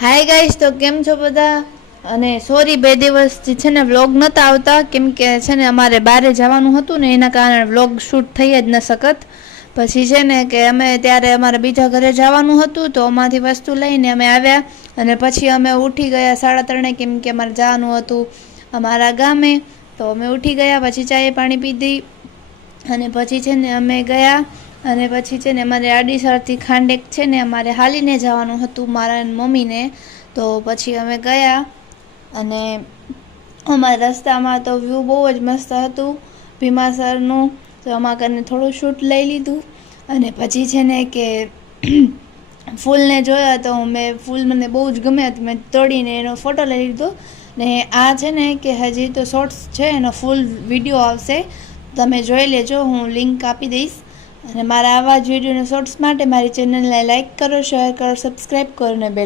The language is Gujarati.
હાય ગાઈસ, તો કેમ છો બધા? અને સોરી, 2 દિવસથી છે ને વ્લોગ નહોતા આવતા, કેમ કે છે ને અમારે બહાર જવાનું હતું ને એના કારણે વ્લોગ શૂટ થઈ જ ન શકત. પછી છે ને કે અમે ત્યારે અમારે બીજા ઘરે જવાનું હતું, તો અમારી વસ્તુ લઈને અમે આવ્યા અને પછી અમે ઉઠી ગયા 3:30, કેમ કે અમારે જવાનું હતું અમારા ગામે. તો અમે ઉઠી ગયા, પછી ચાય પાણી પીધી અને પછી છે ને અમે ગયા અને પછી છે ને અમારે આડીસરથી ખાંડેક છે ને અમારે હાલીને જવાનું હતું મારા મમ્મીને. તો પછી અમે ગયા અને અમારા રસ્તામાં તો વ્યૂ બહુ જ મસ્ત હતું ભીમાસરનું. તો અમારા કરીને થોડું શૂટ લઈ લીધું અને પછી છે ને કે ફૂલને જોયા તો મેં ફૂલ મને બહુ જ ગમ્યા, મેં તોડીને એનો ફોટો લઈ લીધો. ને આ છે ને કે હજી તો શોર્ટ્સ છે, એનો ફૂલ વિડીયો આવશે, તમે જોઈ લેજો, હું લિંક આપી દઈશ. અને મારા આવા જ વિડીયોના શોર્ટ્સ માટે મારી ચેનલને લાઇક કરો, શેર કરો, સબસ્ક્રાઈબ કરો ને બેલ